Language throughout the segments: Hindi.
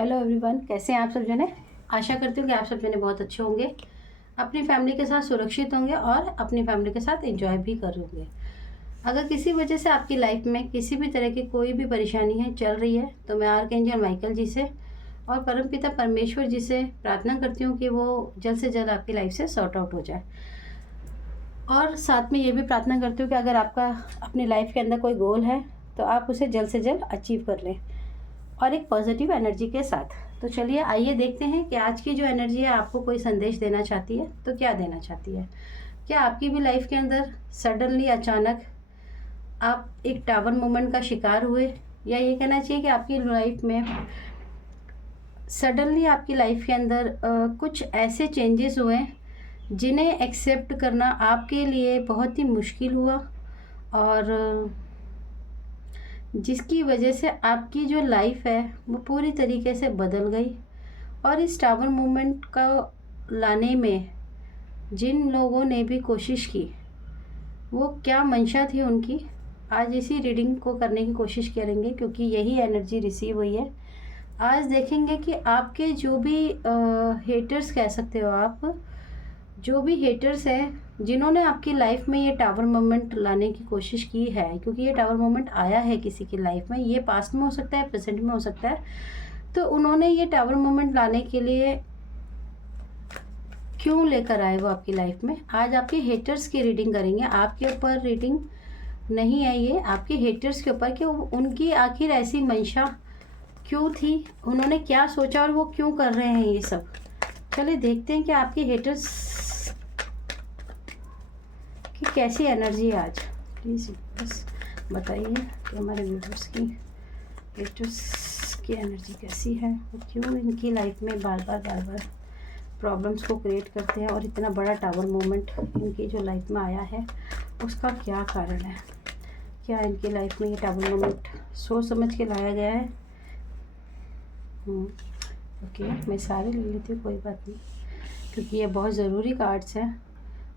हेलो एवरीवन, कैसे हैं आप सब जने। आशा करती हूँ कि आप सब जने बहुत अच्छे होंगे, अपनी फैमिली के साथ सुरक्षित होंगे और अपनी फैमिली के साथ एंजॉय भी करोगे। अगर किसी वजह से आपकी लाइफ में किसी भी तरह की कोई भी परेशानी है चल रही है, तो मैं आर्कएंजल माइकल जी से और परमपिता परमेश्वर जी से प्रार्थना करती हूँ कि वो जल्द से जल्द आपकी लाइफ से सॉर्ट आउट हो जाए। और साथ में ये भी प्रार्थना करती हूँ कि अगर आपका अपनी लाइफ के अंदर कोई गोल है तो आप उसे जल्द से जल्द अचीव कर लें, और एक पॉजिटिव एनर्जी के साथ। तो चलिए आइए देखते हैं कि आज की जो एनर्जी है आपको कोई संदेश देना चाहती है तो क्या देना चाहती है। क्या आपकी भी लाइफ के अंदर सडनली अचानक आप एक टावर मोमेंट का शिकार हुए, या ये कहना चाहिए कि आपकी लाइफ में सडनली आपकी लाइफ के अंदर कुछ ऐसे चेंजेस हुए जिन्हें एक्सेप्ट करना आपके लिए बहुत ही मुश्किल हुआ, और जिसकी वजह से आपकी जो लाइफ है वो पूरी तरीके से बदल गई। और इस टावर मूवमेंट का लाने में जिन लोगों ने भी कोशिश की, वो क्या मंशा थी उनकी, आज इसी रीडिंग को करने की कोशिश करेंगे, क्योंकि यही एनर्जी रिसीव हुई है। आज देखेंगे कि आपके जो भी हेटर्स कह सकते हो आप, जो भी हेटर्स हैं जिन्होंने आपकी लाइफ में ये टावर मोमेंट लाने की कोशिश की है, क्योंकि ये टावर मोमेंट आया है किसी की लाइफ में, ये पास्ट में हो सकता है, प्रेजेंट में हो सकता है, तो उन्होंने ये टावर मोमेंट लाने के लिए क्यों लेकर आए वो आपकी लाइफ में। आज आपके हेटर्स की रीडिंग करेंगे, आपके ऊपर रीडिंग नहीं है, ये आपके हेटर्स के ऊपर कि उनकी आखिर ऐसी मंशा क्यों थी, उन्होंने क्या सोचा और वो क्यों कर रहे हैं ये सब। चलिए देखते हैं कि आपके हेटर्स की कैसी एनर्जी है आज। प्लीज़ बस बताइए कि हमारे व्यूअर्स की हेटर्स की एनर्जी कैसी है, और क्यों इनकी लाइफ में बार बार प्रॉब्लम्स को क्रिएट करते हैं, और इतना बड़ा टावर मोमेंट इनकी जो लाइफ में आया है उसका क्या कारण है। क्या इनकी लाइफ में ये टावर मोमेंट सोच समझ के लाया गया है। ओके, मैं सारे ले लेती हूँ, कोई बात नहीं, क्योंकि ये बहुत ज़रूरी कार्ड्स हैं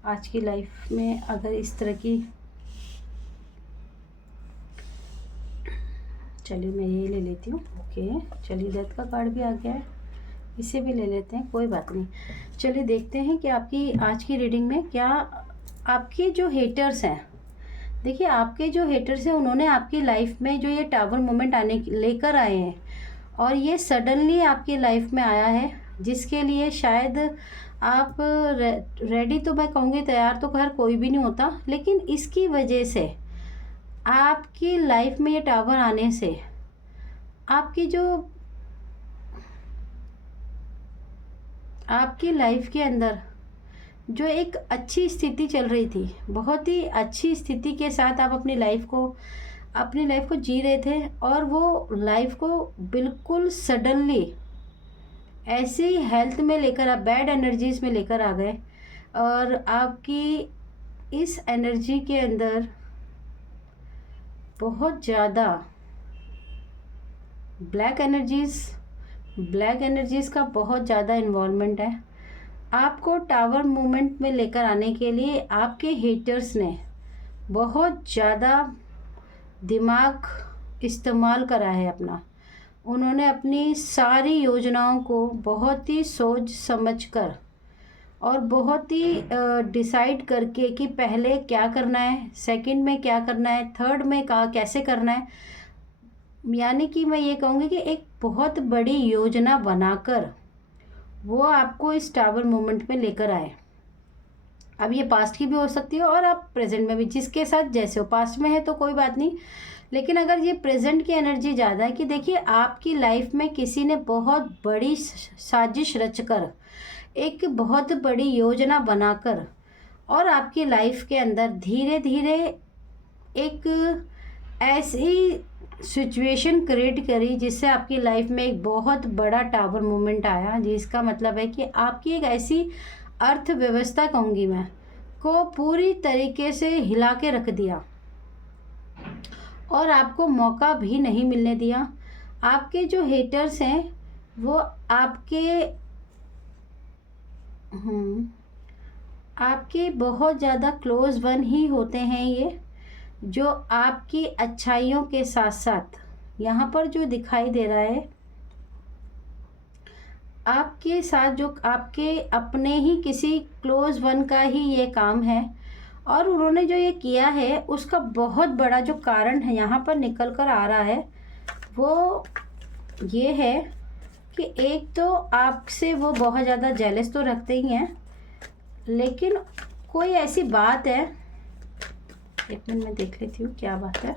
आज की लाइफ में। अगर इस तरह की, चलिए मैं ये ले लेती हूँ। ओके, चलिए डेथ का कार्ड भी आ गया है, इसे भी ले लेते हैं, कोई बात नहीं। चलिए देखते हैं कि आपकी आज की रीडिंग में क्या आपके जो हेटर्स हैं, देखिए आपके जो हेटर्स हैं उन्होंने आपकी लाइफ में जो ये टावर मोमेंट आने लेकर आए हैं, और ये सडनली आपकी लाइफ में आया है, जिसके लिए शायद आप रेडी, तो मैं कहूँगी तैयार तो खैर कोई भी नहीं होता, लेकिन इसकी वजह से आपकी लाइफ में ये टावर आने से आपकी जो आपकी लाइफ के अंदर जो एक अच्छी स्थिति चल रही थी, बहुत ही अच्छी स्थिति के साथ आप अपनी लाइफ को जी रहे थे, और वो लाइफ को बिल्कुल सडनली ऐसी हेल्थ में लेकर आप बैड एनर्जीज में लेकर आ गए, और आपकी इस एनर्जी के अंदर बहुत ज़्यादा ब्लैक एनर्जीज़ का बहुत ज़्यादा इन्वॉल्वमेंट है। आपको टावर मूवमेंट में लेकर आने के लिए आपके हेटर्स ने बहुत ज़्यादा दिमाग इस्तेमाल करा है अपना। उन्होंने अपनी सारी योजनाओं को बहुत ही सोच समझ कर और बहुत ही डिसाइड करके कि पहले क्या करना है, सेकंड में क्या करना है, थर्ड में कैसे करना है, यानी कि मैं ये कहूँगी कि एक बहुत बड़ी योजना बनाकर वो आपको इस टावर मोमेंट में लेकर आए। अब ये पास्ट की भी हो सकती है और आप प्रेजेंट में भी, जिसके साथ जैसे हो। पास्ट में है तो कोई बात नहीं, लेकिन अगर ये प्रेजेंट की एनर्जी ज़्यादा है कि देखिए आपकी लाइफ में किसी ने बहुत बड़ी साजिश रचकर, एक बहुत बड़ी योजना बनाकर, और आपकी लाइफ के अंदर धीरे धीरे एक ऐसी सिचुएशन क्रिएट करी जिससे आपकी लाइफ में एक बहुत बड़ा टावर मूवमेंट आया, जिसका मतलब है कि आपकी एक ऐसी अर्थव्यवस्था कहूँगी मैं को पूरी तरीके से हिला के रख दिया, और आपको मौका भी नहीं मिलने दिया। आपके जो हेटर्स हैं वो आपके बहुत ज़्यादा क्लोज वन ही होते हैं ये, जो आपकी अच्छाइयों के साथ साथ यहाँ पर जो दिखाई दे रहा है आपके साथ जो आपके अपने ही किसी क्लोज़ वन का ही ये काम है, और उन्होंने जो ये किया है उसका बहुत बड़ा जो कारण है यहाँ पर निकल कर आ रहा है, वो ये है कि एक तो आपसे वो बहुत ज़्यादा जेलस तो रखते ही हैं, लेकिन कोई ऐसी बात है, एक मिनट में देख लेती हूँ क्या बात है।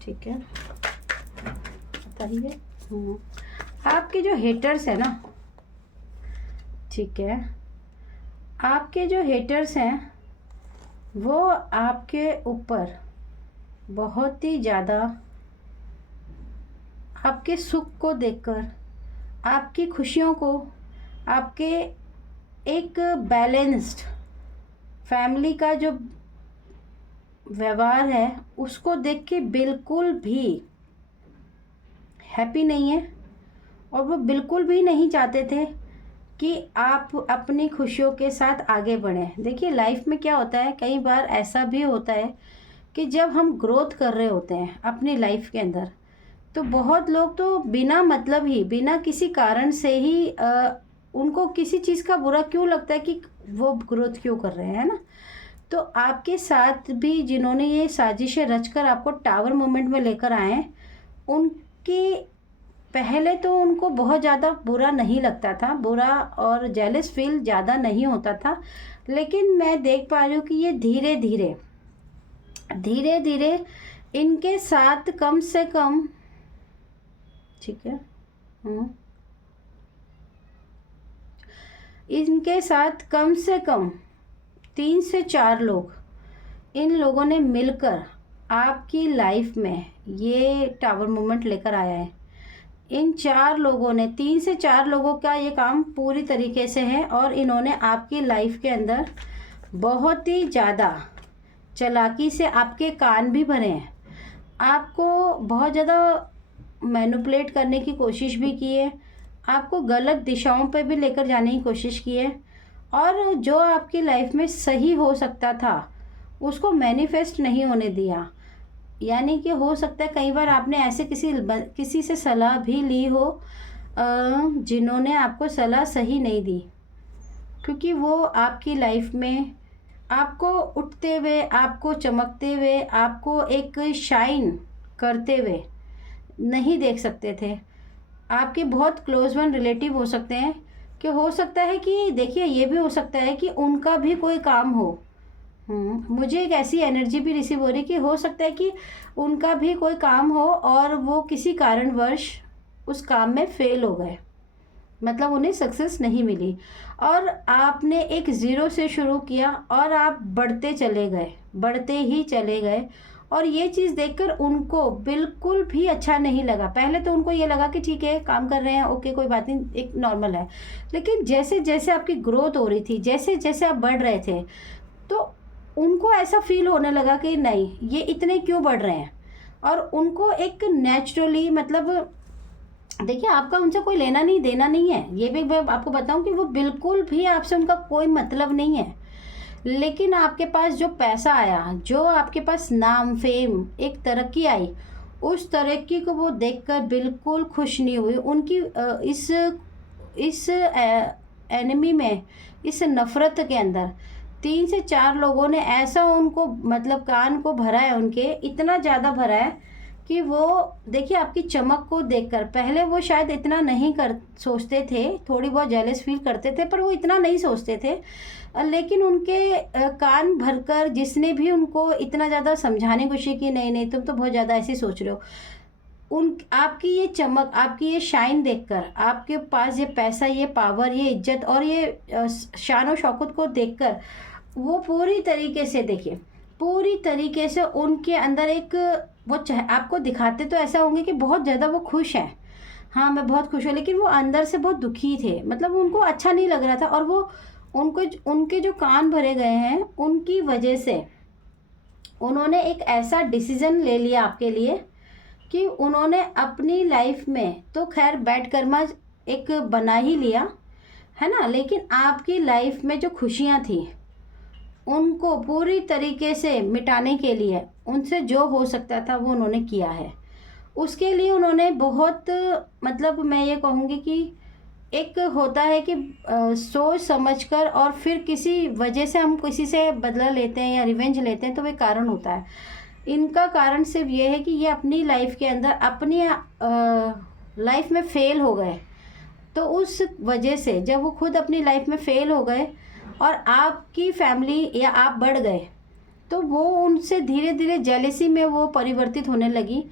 ठीक है, बताइए। आपके जो हेटर्स हैं ना, ठीक है, आपके जो हेटर्स हैं वो आपके ऊपर बहुत ही ज़्यादा आपके सुख को देखकर, आपकी खुशियों को, आपके एक बैलेंस्ड फैमिली का जो व्यवहार है उसको देख के बिल्कुल भी हैप्पी नहीं है, और वो बिल्कुल भी नहीं चाहते थे कि आप अपनी खुशियों के साथ आगे बढ़ें। देखिए लाइफ में क्या होता है, कई बार ऐसा भी होता है कि जब हम ग्रोथ कर रहे होते हैं अपनी लाइफ के अंदर, तो बहुत लोग तो बिना मतलब ही, बिना किसी कारण से ही उनको किसी चीज़ का बुरा क्यों लगता है कि वो ग्रोथ क्यों कर रहे हैं, है ना। तो आपके साथ भी जिन्होंने ये साजिशें रचकर आपको टावर मोमेंट में लेकर आए हैं, उनकी पहले तो उनको बहुत ज़्यादा बुरा नहीं लगता था, बुरा और जेलस फील ज़्यादा नहीं होता था, लेकिन मैं देख पा रही हूँ कि ये धीरे धीरे धीरे धीरे इनके साथ कम से कम, ठीक है, इनके साथ कम से कम 3 से 4 लोग, इन लोगों ने मिलकर आपकी लाइफ में ये टावर मोमेंट लेकर आया है। इन 4 लोगों ने, 3 से 4 लोगों का ये काम पूरी तरीके से है, और इन्होंने आपकी लाइफ के अंदर बहुत ही ज़्यादा चालाकी से आपके कान भी भरे हैं, आपको बहुत ज़्यादा मैनिपुलेट करने की कोशिश भी की है, आपको गलत दिशाओं पे भी लेकर जाने की कोशिश की है, और जो आपकी लाइफ में सही हो सकता था उसको मैनिफेस्ट नहीं होने दिया। यानी कि हो सकता है कई बार आपने ऐसे किसी से सलाह भी ली हो जिन्होंने आपको सलाह सही नहीं दी, क्योंकि वो आपकी लाइफ में आपको उठते हुए, आपको चमकते हुए, आपको एक शाइन करते हुए नहीं देख सकते थे। आपके बहुत क्लोज वन रिलेटिव हो सकते हैं, कि हो सकता है कि, देखिए ये भी हो सकता है कि उनका भी कोई काम हो। मुझे एक ऐसी एनर्जी भी रिसीव हो रही कि हो सकता है कि उनका भी कोई काम हो और वो किसी कारणवश उस काम में फेल हो गए, मतलब उन्हें सक्सेस नहीं मिली, और आपने एक ज़ीरो से शुरू किया और आप बढ़ते चले गए, बढ़ते ही चले गए, और ये चीज़ देखकर उनको बिल्कुल भी अच्छा नहीं लगा। पहले तो उनको ये लगा कि ठीक है काम कर रहे हैं, ओके कोई बात नहीं, एक नॉर्मल है, लेकिन जैसे जैसे आपकी ग्रोथ हो रही थी, जैसे जैसे आप बढ़ रहे थे, तो उनको ऐसा फील होने लगा कि नहीं ये इतने क्यों बढ़ रहे हैं, और उनको एक नेचुरली, मतलब देखिए आपका उनसे कोई लेना नहीं देना नहीं है, ये भी मैं आपको बताऊं कि वो बिल्कुल भी आपसे उनका कोई मतलब नहीं है, लेकिन आपके पास जो पैसा आया, जो आपके पास नाम फेम एक तरक्की आई, उस तरक्की को वो देखकर बिल्कुल खुश नहीं हुई। उनकी इस एनिमी में, इस नफ़रत के अंदर 3 से 4 लोगों ने ऐसा उनको, मतलब कान को भरा है, उनके इतना ज़्यादा भरा है कि वो, देखिए आपकी चमक को देखकर, पहले वो शायद इतना नहीं सोचते थे, थोड़ी बहुत जेलस फील करते थे, पर वो इतना नहीं सोचते थे, लेकिन उनके कान भरकर जिसने भी उनको इतना ज़्यादा समझाने की कोशिश की, नहीं नहीं तुम तो बहुत ज़्यादा ऐसे सोच रहे हो, आपकी ये चमक, आपकी ये शाइन देखकर, आपके पास ये पैसा, ये पावर, ये इज्जत और ये शान और शौकत को देखकर, वो पूरी तरीके से, देखिए पूरी तरीके से उनके अंदर एक, वो आपको दिखाते तो ऐसा होंगे कि बहुत ज़्यादा वो खुश हैं, हाँ मैं बहुत खुश हूँ, लेकिन वो अंदर से बहुत दुखी थे, मतलब उनको अच्छा नहीं लग रहा था, और वो उनके जो कान भरे गए हैं उनकी वजह से उन्होंने एक ऐसा डिसीज़न ले लिया आपके लिए कि उन्होंने अपनी लाइफ में तो खैर बैड कर्मा एक बना ही लिया है ना, लेकिन आपकी लाइफ में जो खुशियाँ थी उनको पूरी तरीके से मिटाने के लिए उनसे जो हो सकता था वो उन्होंने किया है, उसके लिए उन्होंने बहुत, मतलब मैं ये कहूँगी कि एक होता है कि सोच समझकर और फिर किसी वजह से हम किसी से बदला लेते हैं या रिवेंज लेते हैं, तो वो कारण होता है। इनका कारण सिर्फ ये है कि ये अपनी लाइफ के अंदर अपनी लाइफ में फेल हो गए। तो उस वजह से जब वो खुद अपनी लाइफ में फेल हो गए और आपकी फैमिली या आप बढ़ गए, तो वो उनसे धीरे धीरे जेलेसी में वो परिवर्तित होने लगी।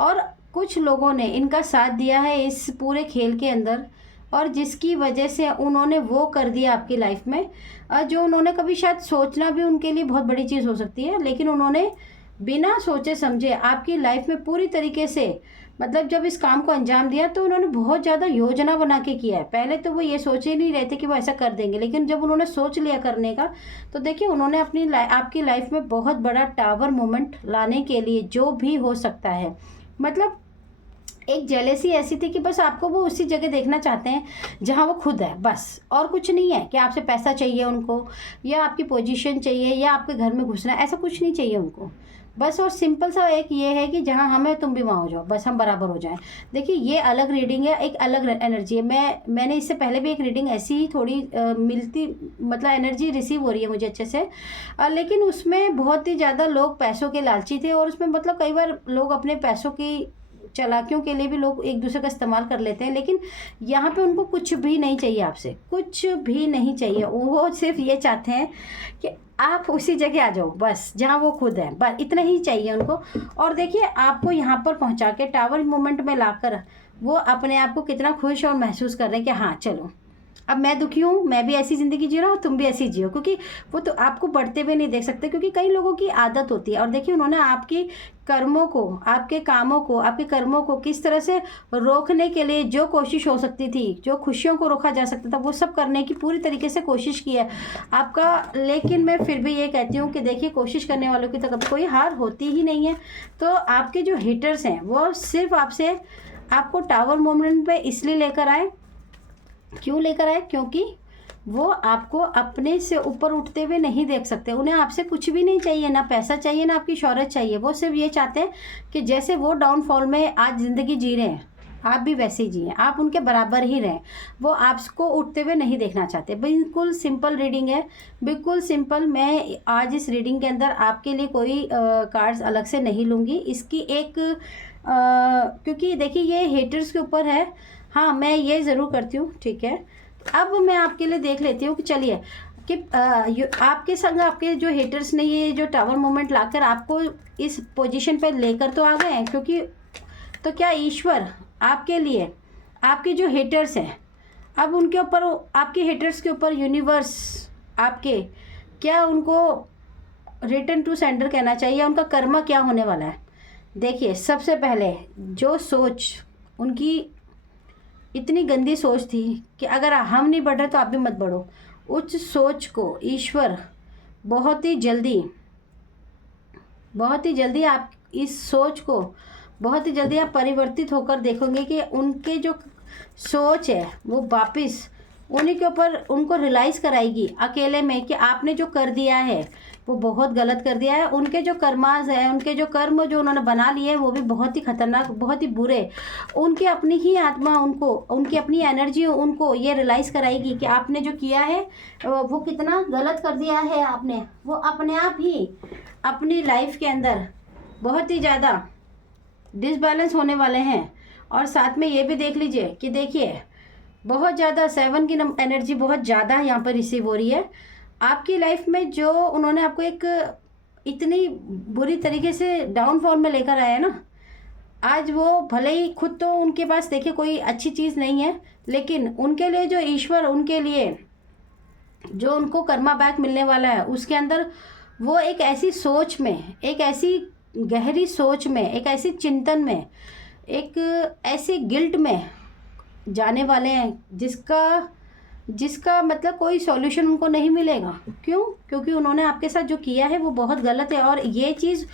और कुछ लोगों ने इनका साथ दिया है इस पूरे खेल के अंदर, और जिसकी वजह से उन्होंने वो कर दिया आपकी लाइफ में जो उन्होंने कभी शायद सोचना भी उनके लिए बहुत बड़ी चीज़ हो सकती है, लेकिन उन्होंने बिना सोचे समझे आपकी लाइफ में पूरी तरीके से, मतलब जब इस काम को अंजाम दिया तो उन्होंने बहुत ज़्यादा योजना बना के किया है। पहले तो वो ये सोच ही नहीं रहे थे कि वो ऐसा कर देंगे, लेकिन जब उन्होंने सोच लिया करने का, तो देखिए उन्होंने अपनी आपकी लाइफ में बहुत बड़ा टावर मोमेंट लाने के लिए जो भी हो सकता है, मतलब एक जेलेसी ऐसी थी कि बस आपको वो उसी जगह देखना चाहते हैं जहाँ वो खुद है, बस और कुछ नहीं है कि आपसे पैसा चाहिए उनको, या आपकी पोजीशन चाहिए, या आपके घर में घुसना, ऐसा कुछ नहीं चाहिए उनको। बस और सिंपल सा एक ये है कि जहाँ हम हैं तुम भी वहाँ हो जाओ, बस हम बराबर हो जाएं। देखिए ये अलग रीडिंग है, एक अलग एनर्जी है। मैंने इससे पहले भी एक रीडिंग ऐसी ही थोड़ी मिलती, मतलब एनर्जी रिसीव हो रही है मुझे अच्छे से, लेकिन उसमें बहुत ही ज़्यादा लोग पैसों के लालची थे, और उसमें मतलब कई बार लोग अपने पैसों की चालाकियों के लिए भी लोग एक दूसरे का इस्तेमाल कर लेते हैं। लेकिन यहाँ पे उनको कुछ भी नहीं चाहिए, आपसे कुछ भी नहीं चाहिए। वो सिर्फ ये चाहते हैं कि आप उसी जगह आ जाओ, बस जहाँ वो खुद है, बस इतना ही चाहिए उनको। और देखिए आपको यहाँ पर पहुँचा के टावर मोमेंट में लाकर वो अपने आप को कितना खुश और महसूस कर रहे हैं कि हाँ चलो अब मैं दुखी हूँ, मैं भी ऐसी ज़िंदगी जी रहा हूँ, तुम भी ऐसी जियो। क्योंकि वो तो आपको बढ़ते हुए नहीं देख सकते, क्योंकि कई लोगों की आदत होती है। और देखिए उन्होंने आपकी कर्मों को, आपके कामों को, आपके कर्मों को किस तरह से रोकने के लिए जो कोशिश हो सकती थी, जो खुशियों को रोका जा सकता था, वो सब करने की पूरी तरीके से कोशिश की है आपका। लेकिन मैं फिर भी ये कहती हूँ कि देखिए कोशिश करने वालों की तो कभी कोई हार होती ही नहीं है। तो आपके जो हेटर्स हैं वो सिर्फ आपसे, आपको टावर मोमेंट पे इसलिए लेकर आए, क्यों लेकर आए, क्योंकि वो आपको अपने से ऊपर उठते हुए नहीं देख सकते। उन्हें आपसे कुछ भी नहीं चाहिए, ना पैसा चाहिए, ना आपकी शोहरत चाहिए। वो सिर्फ ये चाहते हैं कि जैसे वो डाउनफॉल में आज ज़िंदगी जी रहे हैं, आप भी वैसे ही जिए, आप उनके बराबर ही रहें। वो आपको उठते हुए नहीं देखना चाहते। बिल्कुल सिंपल रीडिंग है, बिल्कुल सिंपल। मैं आज इस रीडिंग के अंदर आपके लिए कोई कार्ड्स अलग से नहीं लूँगी। इसकी एक क्योंकि देखिए ये हेटर्स के ऊपर है। हाँ मैं ये ज़रूर करती हूँ, ठीक है। अब मैं आपके लिए देख लेती हूँ कि चलिए कि आपके संग आपके जो हेटर्स ने ये जो टावर मोमेंट लाकर आपको इस पोजीशन पे लेकर तो आ गए हैं, क्योंकि तो क्या ईश्वर आपके लिए, आपके जो हेटर्स हैं, अब उनके ऊपर, आपके हेटर्स के ऊपर यूनिवर्स आपके, क्या उनको रिटर्न टू सेंडर कहना चाहिए, उनका कर्मा क्या होने वाला है। देखिए सबसे पहले जो सोच उनकी इतनी गंदी सोच थी कि अगर हम नहीं बढ़ रहे तो आप भी मत बढ़ो, उस सोच को ईश्वर बहुत ही जल्दी आप इस सोच को बहुत ही जल्दी आप परिवर्तित होकर देखोगे कि उनके जो सोच है वो वापस उन्हीं के ऊपर उनको रियलाइज़ कराएगी अकेले में कि आपने जो कर दिया है वो बहुत गलत कर दिया है। उनके जो कर्मास है, उनके जो कर्म जो उन्होंने बना लिए हैं वो भी बहुत ही खतरनाक, बहुत ही बुरे। उनकी अपनी ही आत्मा उनको, उनकी अपनी एनर्जी उनको ये रियलाइज़ कराएगी कि आपने जो किया है वो कितना गलत कर दिया है आपने। वो अपने आप ही अपनी लाइफ के अंदर बहुत ही ज़्यादा डिसबैलेंस होने वाले हैं। और साथ में ये भी देख लीजिए कि देखिए बहुत ज़्यादा 7 की एनर्जी बहुत ज़्यादा यहाँ पर रिसीव हो रही है आपकी लाइफ में। जो उन्होंने आपको एक इतनी बुरी तरीके से डाउनफॉल में लेकर आया है ना, आज वो भले ही खुद तो उनके पास देखिए कोई अच्छी चीज़ नहीं है, लेकिन उनके लिए जो ईश्वर उनके लिए जो उनको कर्मा बैक मिलने वाला है उसके अंदर वो एक ऐसी सोच में, एक ऐसी गहरी सोच में, एक ऐसी चिंतन में, एक ऐसी गिल्ट में जाने वाले हैं जिसका मतलब कोई सॉल्यूशन उनको नहीं मिलेगा। क्यों? क्योंकि उन्होंने आपके साथ जो किया है वो बहुत गलत है। और ये चीज़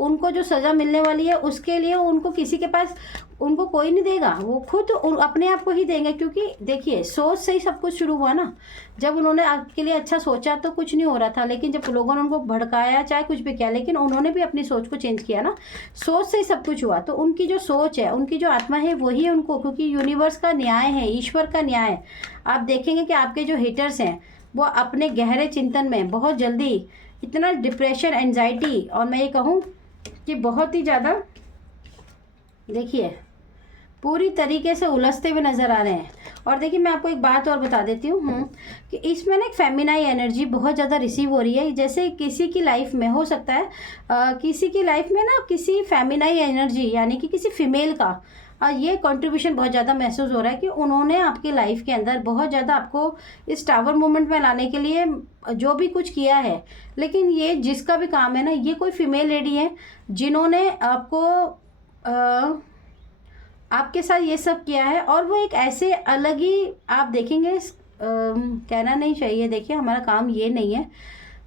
उनको जो सज़ा मिलने वाली है उसके लिए उनको किसी के पास उनको कोई नहीं देगा, वो खुद अपने आप को ही देंगे। क्योंकि देखिए सोच से ही सब कुछ शुरू हुआ ना। जब उन्होंने आपके लिए अच्छा सोचा तो कुछ नहीं हो रहा था, लेकिन जब लोगों ने उनको भड़काया चाहे कुछ भी किया, लेकिन उन्होंने भी अपनी सोच को चेंज किया ना। सोच से ही सब कुछ हुआ। तो उनकी जो सोच है, उनकी जो आत्मा है वही उनको, क्योंकि यूनिवर्स का न्याय है, ईश्वर का न्याय है। आप देखेंगे कि आपके जो हेटर्स हैं वो अपने गहरे चिंतन में बहुत जल्दी इतना डिप्रेशन, एंजाइटी, और मैं ये कहूँ कि बहुत ही ज़्यादा देखिए पूरी तरीके से उलझते हुए नज़र आ रहे हैं। और देखिए मैं आपको एक बात और बता देती हूँ कि इसमें ना एक फेमिनाइन एनर्जी बहुत ज़्यादा रिसीव हो रही है। जैसे किसी की लाइफ में हो सकता है किसी की लाइफ में ना किसी फेमिनाइन एनर्जी यानी कि किसी फीमेल का ये कंट्रीब्यूशन बहुत ज़्यादा महसूस हो रहा है कि उन्होंने आपकी लाइफ के अंदर बहुत ज़्यादा आपको इस टावर मूवमेंट में लाने के लिए जो भी कुछ किया है। लेकिन ये जिसका भी काम है ना, ये कोई फीमेल लेडी है जिन्होंने आपको आपके साथ ये सब किया है। और वो एक ऐसे अलग ही आप देखेंगे, कहना नहीं चाहिए, देखिए हमारा काम ये नहीं है,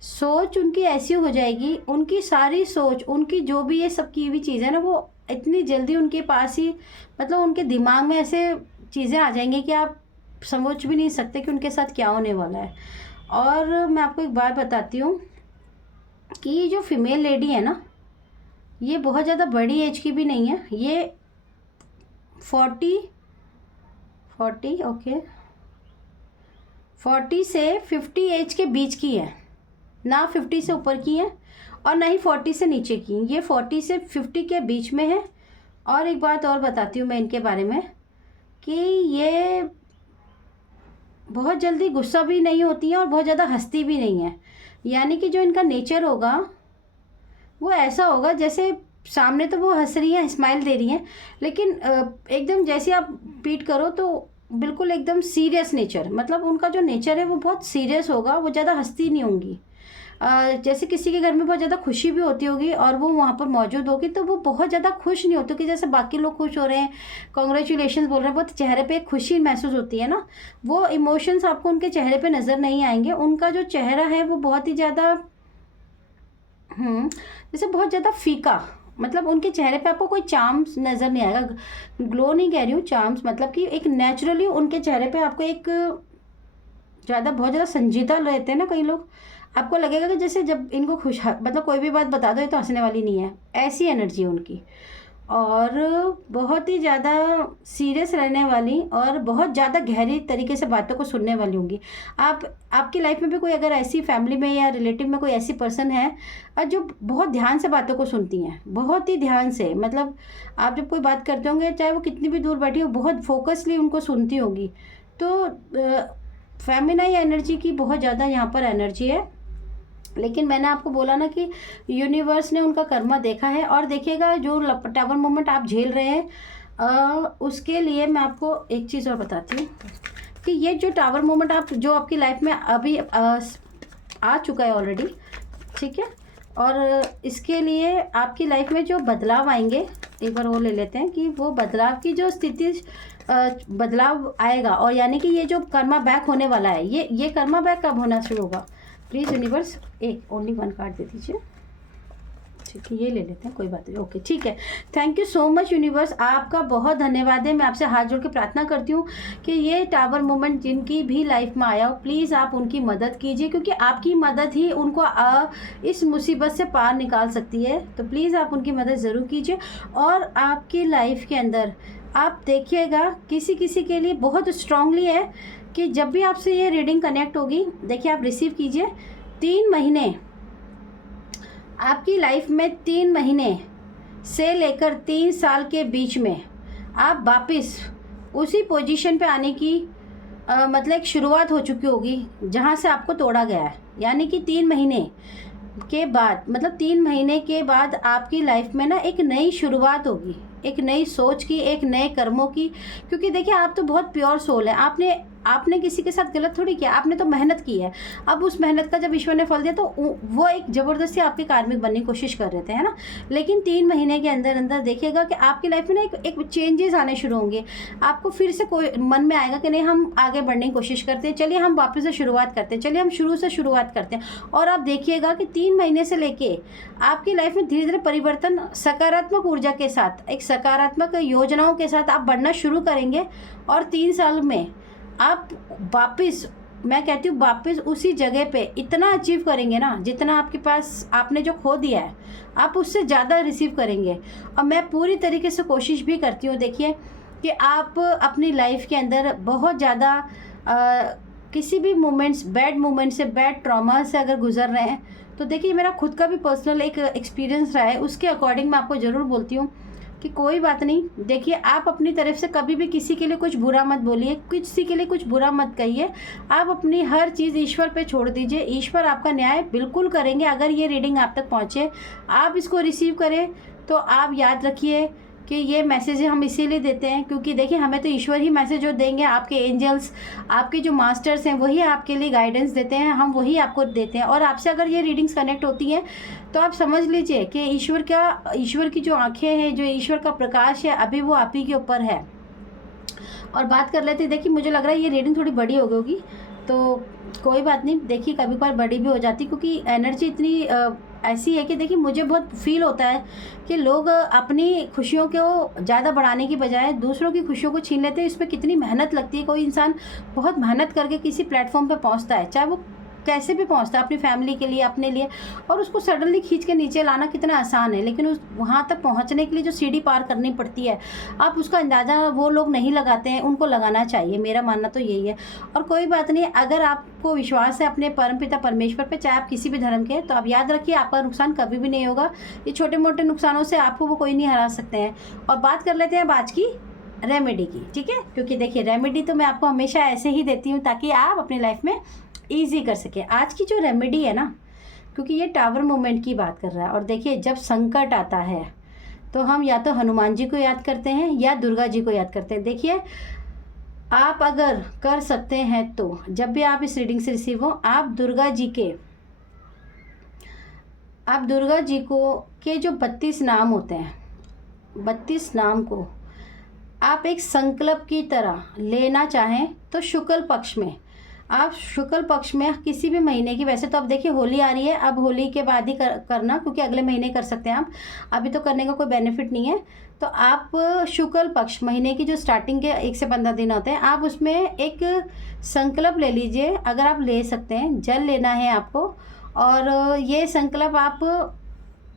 सोच उनकी ऐसी हो जाएगी, उनकी सारी सोच, उनकी जो भी ये सब की हुई चीज़ें ना, वो इतनी जल्दी उनके पास ही, मतलब उनके दिमाग में ऐसे चीज़ें आ जाएंगी कि आप समझ भी नहीं सकते कि उनके साथ क्या होने वाला है। और मैं आपको एक बात बताती हूँ कि ये जो फीमेल लेडी है ना, ये बहुत ज़्यादा बड़ी एज की भी नहीं है। ये 40 ओके 40 से 50 एज के बीच की है, ना 50 से ऊपर की है और ना ही 40 से नीचे की। ये 40 से 50 के बीच में है। और एक बात और बताती हूँ मैं इनके बारे में कि ये बहुत जल्दी गुस्सा भी नहीं होती है और बहुत ज़्यादा हंसती भी नहीं है। यानी कि जो इनका नेचर होगा वो ऐसा होगा जैसे सामने तो वो हंस रही हैं, स्माइल दे रही हैं, लेकिन एकदम जैसे आप पीट करो तो बिल्कुल एकदम सीरियस नेचर, मतलब उनका जो नेचर है वो बहुत सीरियस होगा। वो ज़्यादा हंसती नहीं होंगी। जैसे किसी के घर में बहुत ज़्यादा खुशी भी होती होगी और वो वहाँ पर मौजूद होगी तो वो बहुत ज़्यादा खुश नहीं होती कि जैसे बाकी लोग खुश हो रहे हैं, कॉन्ग्रेचुलेशन बोल रहे हैं, बहुत चेहरे पे एक खुशी महसूस होती है ना। वो इमोशंस आपको उनके चेहरे पे नज़र नहीं आएंगे। उनका जो चेहरा है वो बहुत ही ज़्यादा जैसे बहुत ज़्यादा फीका, मतलब उनके चेहरे पे आपको कोई चार्म्स नज़र नहीं आएगा। ग्लो नहीं कह रही हूँ, चार्म्स मतलब कि एक नेचुरली उनके चेहरे पे आपको एक ज़्यादा बहुत ज़्यादा संजीदा रहते हैं ना कई लोग, आपको लगेगा कि जैसे जब इनको खुश, मतलब कोई भी बात बता दो ये तो हंसने वाली नहीं है, ऐसी एनर्जी है उनकी। और बहुत ही ज़्यादा सीरियस रहने वाली और बहुत ज़्यादा गहरी तरीके से बातों को सुनने वाली होंगी। आपकी लाइफ में भी कोई अगर ऐसी फैमिली में या रिलेटिव में कोई ऐसी पर्सन है जो बहुत ध्यान से बातों को सुनती हैं, बहुत ही ध्यान से, मतलब आप जब कोई बात करते होंगे चाहे वो कितनी भी दूर बैठी हो, बहुत फोकसली उनको सुनती होगी। तो फेमिनाइन एनर्जी की बहुत ज़्यादा यहाँ पर एनर्जी है। लेकिन मैंने आपको बोला ना कि यूनिवर्स ने उनका कर्मा देखा है। और देखिएगा जो टावर मोमेंट आप झेल रहे हैं उसके लिए मैं आपको एक चीज़ और बताती हूँ कि ये जो टावर मोमेंट आप जो आपकी लाइफ में अभी आ चुका है ऑलरेडी, ठीक है, और इसके लिए आपकी लाइफ में जो बदलाव आएंगे, एक बार वो ले लेते हैं कि वो बदलाव की जो स्थिति बदलाव आएगा। और यानी कि ये जो कर्मा बैक होने वाला है, ये कर्मा बैक कब होना शुरू होगा? प्लीज़ यूनिवर्स एक ओनली 1 कार्ड दे दीजिए। ठीक है, ये ले लेते हैं, कोई बात नहीं, ओके ठीक है। Thank you so much universe, आपका बहुत धन्यवाद है। मैं आपसे हाथ जोड़ के प्रार्थना करती हूँ कि ये टावर मोमेंट जिनकी भी लाइफ में आया हो, प्लीज़ आप उनकी मदद कीजिए, क्योंकि आपकी मदद ही उनको इस मुसीबत से पार निकाल सकती है। तो प्लीज़ आप उनकी मदद ज़रूर कीजिए। और आपकी लाइफ के अंदर आप देखिएगा किसी किसी के लिए बहुत स्ट्रांगली है कि जब भी आपसे ये रीडिंग कनेक्ट होगी, देखिए आप रिसीव कीजिए, 3 महीने आपकी लाइफ में 3 महीने से लेकर 3 साल के बीच में आप वापस उसी पोजीशन पे आने की मतलब एक शुरुआत हो चुकी होगी जहाँ से आपको तोड़ा गया है। यानी कि 3 महीने के बाद, मतलब 3 महीने के बाद आपकी लाइफ में ना एक नई शुरुआत होगी, एक नई सोच की, एक नए कर्मों की। क्योंकि देखिए आप तो बहुत प्योर सोल है, आपने किसी के साथ गलत थोड़ी किया, आपने तो मेहनत की है। अब उस मेहनत का जब ईश्वर ने फल दिया तो वो एक ज़बरदस्ती आपके कार्मिक बनने की कोशिश कर रहे थे, है ना। लेकिन 3 महीने के अंदर अंदर देखिएगा कि आपकी लाइफ में ना एक चेंजेस आने शुरू होंगे। आपको फिर से कोई मन में आएगा कि नहीं, हम आगे बढ़ने की कोशिश करते हैं, चलिए हम वापस से शुरुआत करते हैं, चलिए हम शुरू से शुरुआत करते हैं। और आप देखिएगा कि 3 महीने से लेके आपकी लाइफ में धीरे धीरे परिवर्तन सकारात्मक ऊर्जा के साथ, एक सकारात्मक योजनाओं के साथ आप बढ़ना शुरू करेंगे। और 3 साल में आप वापस, मैं कहती हूँ वापस उसी जगह पे इतना अचीव करेंगे ना, जितना आपके पास आपने जो खो दिया है आप उससे ज़्यादा रिसीव करेंगे। और मैं पूरी तरीके से कोशिश भी करती हूँ, देखिए कि आप अपनी लाइफ के अंदर बहुत ज़्यादा किसी भी मोमेंट्स, बैड मोमेंट से, बैड ट्रॉमा से अगर गुजर रहे हैं तो देखिए मेरा खुद का भी पर्सनल एक एक्सपीरियंस रहा है, उसके अकॉर्डिंग मैं आपको ज़रूर बोलती हूँ कि कोई बात नहीं। देखिए आप अपनी तरफ से कभी भी किसी के लिए कुछ बुरा मत बोलिए, किसी के लिए कुछ बुरा मत कहिए। आप अपनी हर चीज़ ईश्वर पे छोड़ दीजिए, ईश्वर आपका न्याय बिल्कुल करेंगे। अगर ये रीडिंग आप तक पहुँचे, आप इसको रिसीव करें, तो आप याद रखिए कि ये मैसेज हम इसीलिए देते हैं क्योंकि देखिए हमें तो ईश्वर ही मैसेज जो देंगे, आपके एंजल्स, आपके जो मास्टर्स हैं वही आपके लिए गाइडेंस देते हैं, हम वही आपको देते हैं। और आपसे अगर ये रीडिंग्स कनेक्ट होती हैं तो आप समझ लीजिए कि ईश्वर की जो आंखें हैं, जो ईश्वर का प्रकाश है, अभी वो आप ही के ऊपर है। और बात कर लेते हैं, देखिए मुझे लग रहा है ये रीडिंग थोड़ी बड़ी हो गई होगी, तो कोई बात नहीं, देखिए कभी कभार बड़ी भी हो जाती क्योंकि एनर्जी इतनी ऐसी है कि देखिए मुझे बहुत फील होता है कि लोग अपनी खुशियों को ज़्यादा बढ़ाने की बजाय दूसरों की खुशियों को छीन लेते हैं। इसमें कितनी मेहनत लगती है, कोई इंसान बहुत मेहनत करके किसी प्लेटफॉर्म पे पहुंचता है, चाहे वो कैसे भी पहुंचता है, अपनी फैमिली के लिए, अपने लिए, और उसको सडनली खींच के नीचे लाना कितना आसान है, लेकिन उस वहाँ तक पहुँचने के लिए जो सीढ़ी पार करनी पड़ती है, आप उसका अंदाज़ा वो लोग नहीं लगाते हैं, उनको लगाना चाहिए, मेरा मानना तो यही है। और कोई बात नहीं, अगर आपको विश्वास है अपने परमपिता परमेश्वर पे, चाहे आप किसी भी धर्म के हैं, तो आप याद रखिए आपका नुकसान कभी भी नहीं होगा। ये छोटे मोटे नुकसानों से आपको वो कोई नहीं हरा सकते हैं। और बात कर लेते हैं आज की रेमेडी की, ठीक है, क्योंकि देखिए रेमेडी तो मैं आपको हमेशा ऐसे ही देती हूँ ताकि आप अपनी लाइफ में ईजी कर सके। आज की जो रेमेडी है ना, क्योंकि ये टावर मूवमेंट की बात कर रहा है, और देखिए जब संकट आता है तो हम या तो हनुमान जी को याद करते हैं या दुर्गा जी को याद करते हैं। देखिए आप अगर कर सकते हैं तो जब भी आप इस रीडिंग से रिसीव हो, आप दुर्गा जी को के जो 32 नाम होते हैं, 32 नाम को आप एक संकल्प की तरह लेना चाहें तो शुक्ल पक्ष में, आप शुक्ल पक्ष में किसी भी महीने की, वैसे तो अब देखिए होली आ रही है, अब होली के बाद ही करना, क्योंकि अगले महीने कर सकते हैं आप, अभी तो करने का कोई बेनिफिट नहीं है। तो आप शुक्ल पक्ष महीने की जो स्टार्टिंग के 1 से 15 दिन होते हैं, आप उसमें एक संकल्प ले लीजिए, अगर आप ले सकते हैं। जल लेना है आपको, और ये संकल्प आप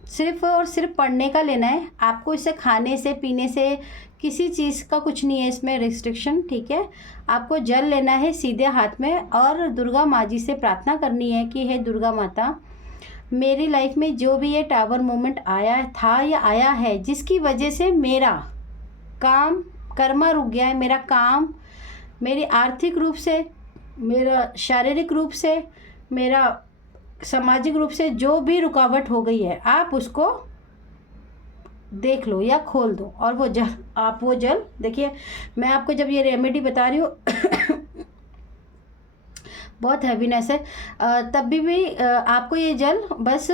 सिर्फ और सिर्फ पढ़ने का लेना है, आपको इसे खाने से, पीने से, किसी चीज़ का कुछ नहीं है इसमें रिस्ट्रिक्शन, ठीक है। आपको जल लेना है सीधे हाथ में, और दुर्गा माँ जी से प्रार्थना करनी है कि हे दुर्गा माता, मेरी लाइफ में जो भी ये टावर मोमेंट आया था या आया है, जिसकी वजह से मेरा काम कर्मा रुक गया है, मेरा काम, मेरी आर्थिक रूप से, मेरा शारीरिक रूप से, मेरा सामाजिक रूप से जो भी रुकावट हो गई है, आप उसको देख लो या खोल दो। और वो जल देखिए, मैं आपको जब ये रेमेडी बता रही हूँ बहुत हैवीनेस है, तब भी आपको ये जल बस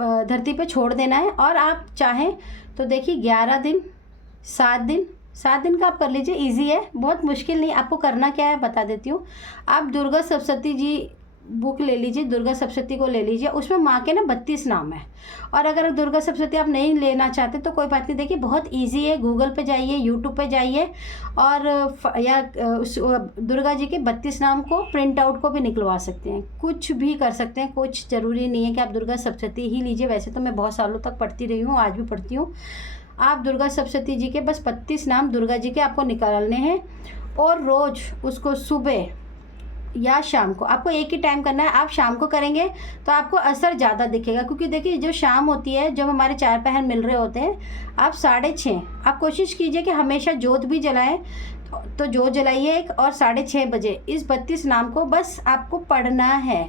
धरती पे छोड़ देना है। और आप चाहें तो देखिए 11 दिन, 7 दिन का आप कर लीजिए, इजी है, बहुत मुश्किल नहीं। आपको करना क्या है बता देती हूँ। आप दुर्गा सप्तशती जी बुक ले लीजिए, दुर्गा सप्तशती को ले लीजिए, उसमें माँ के ना 32 नाम है। और अगर दुर्गा सप्तशती आप नहीं लेना चाहते तो कोई बात नहीं, देखिए बहुत इजी है, गूगल पे जाइए, यूट्यूब पे जाइए, और या उस दुर्गा जी के 32 नाम को प्रिंट आउट को भी निकलवा सकते हैं, कुछ भी कर सकते हैं, कुछ ज़रूरी नहीं है कि आप दुर्गा सप्तशती ही लीजिए। वैसे तो मैं बहुत सालों तक पढ़ती रही हूँ, आज भी पढ़ती हूँ। आप दुर्गा सप्तशती जी के बस 32 नाम दुर्गा जी के आपको निकालने हैं, और रोज़ उसको सुबह या शाम को, आपको एक ही टाइम करना है। आप शाम को करेंगे तो आपको असर ज़्यादा दिखेगा, क्योंकि देखिए जो शाम होती है, जब हमारे 4 पहर मिल रहे होते हैं, आप 6:30, आप कोशिश कीजिए कि हमेशा जोत भी जलाएं, तो जोत जलाइए एक, और 6:30 बजे इस 32 नाम को बस आपको पढ़ना है।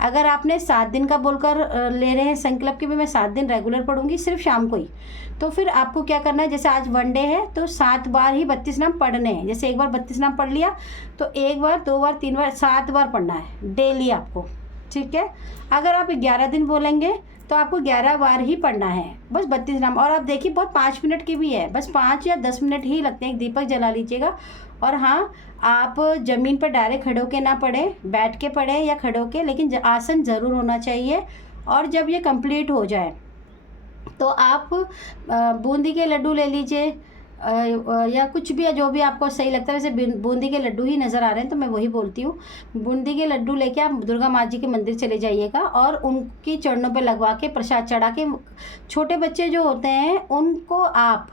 अगर आपने 7 दिन का बोलकर ले रहे हैं संकल्प कि भाई मैं 7 दिन रेगुलर पढ़ूंगी सिर्फ शाम को ही, तो फिर आपको क्या करना है, जैसे आज 1 डे है तो 7 बार ही 32 नाम पढ़ने हैं। जैसे एक बार 32 नाम पढ़ लिया तो 1 बार 2 बार 3 बार 7 बार पढ़ना है डेली आपको, ठीक है। अगर आप 11 दिन बोलेंगे तो आपको 11 बार ही पढ़ना है, बस 32 नाम। और आप देखिए बहुत 5 मिनट की भी है, बस 5 या 10 मिनट ही लगते हैं। एक दीपक जला लीजिएगा। और हाँ, आप ज़मीन पर डायरेक्ट खड़े होके ना पढ़ें, बैठ के पढ़ें या खड़े होके, लेकिन आसन ज़रूर होना चाहिए। और जब ये कंप्लीट हो जाए तो आप बूंदी के लड्डू ले लीजिए या कुछ भी है जो भी आपको सही लगता है। वैसे बूंदी के लड्डू ही नज़र आ रहे हैं तो मैं वही बोलती हूँ। बूंदी के लड्डू लेके आप दुर्गा माँ जी के मंदिर चले जाइएगा और उनकी चरणों पे लगवा के प्रसाद चढ़ा के, छोटे बच्चे जो होते हैं उनको आप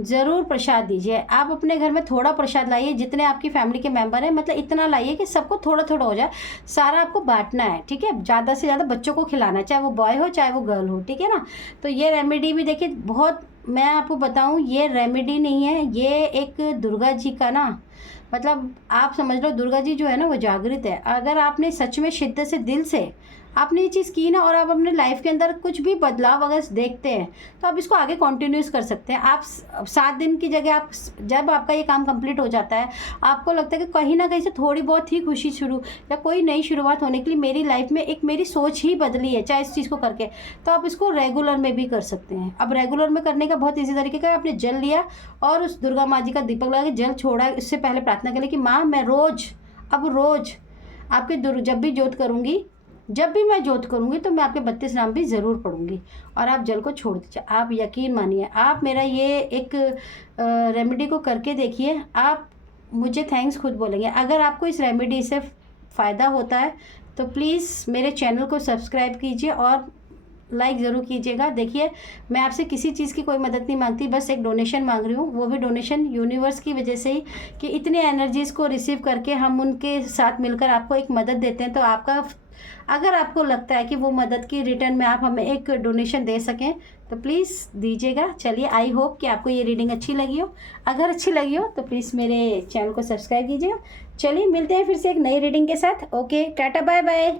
ज़रूर प्रसाद दीजिए। आप अपने घर में थोड़ा प्रसाद लाइए, जितने आपकी फैमिली के मेंबर हैं मतलब इतना लाइए कि सबको थोड़ा थोड़ा हो जाए। सारा आपको बांटना है, ठीक है। ज़्यादा से ज़्यादा बच्चों को खिलाना है, चाहे वो बॉय हो चाहे वो गर्ल हो, ठीक है ना। तो ये रेमेडी भी देखिए बहुत, मैं आपको बताऊं ये रेमेडी नहीं है, ये एक दुर्गा जी का ना मतलब आप समझ लो दुर्गा जी जो है ना वो जागृत है। अगर आपने सच में शिद्दत से दिल से आपने ये चीज़ की ना और आप अपने लाइफ के अंदर कुछ भी बदलाव अगर देखते हैं तो आप इसको आगे कंटिन्यूस कर सकते हैं। आप 7 दिन की जगह आप जब आपका ये काम कंप्लीट हो जाता है आपको लगता है कि कहीं ना कहीं से थोड़ी बहुत ही खुशी शुरू या कोई नई शुरुआत होने के लिए मेरी लाइफ में एक मेरी सोच ही बदली है चाहे इस चीज़ को करके, तो आप इसको रेगुलर में भी कर सकते हैं। अब रेगुलर में करने का बहुत ईजी तरीके का, आपने जल लिया और उस दुर्गा माँ जी का दीपक लगा के जल छोड़ा। इससे पहले प्रार्थना करें कि माँ मैं अब रोज़ आपके जब भी मैं जोत करूँगी तो मैं आपके 32 नाम भी ज़रूर पढ़ूँगी। और आप जल को छोड़ दीजिए। आप यकीन मानिए, आप मेरा ये एक रेमेडी को करके देखिए, आप मुझे थैंक्स खुद बोलेंगे। अगर आपको इस रेमेडी से फ़ायदा होता है तो प्लीज़ मेरे चैनल को सब्सक्राइब कीजिए और लाइक ज़रूर कीजिएगा। देखिए मैं आपसे किसी चीज़ की कोई मदद नहीं मांगती, बस एक डोनेशन मांग रही हूँ, वो भी डोनेशन यूनिवर्स की वजह से ही कि इतने एनर्जीज़ को रिसीव करके हम उनके साथ मिलकर आपको एक मदद देते हैं। तो आपका अगर आपको लगता है कि वो मदद की रिटर्न में आप हमें एक डोनेशन दे सकें तो प्लीज़ दीजिएगा। चलिए, आई होप कि आपको ये रीडिंग अच्छी लगी हो। अगर अच्छी लगी हो तो प्लीज़ मेरे चैनल को सब्सक्राइब कीजिएगा। चलिए मिलते हैं फिर से एक नई रीडिंग के साथ। Okay, tata bye bye.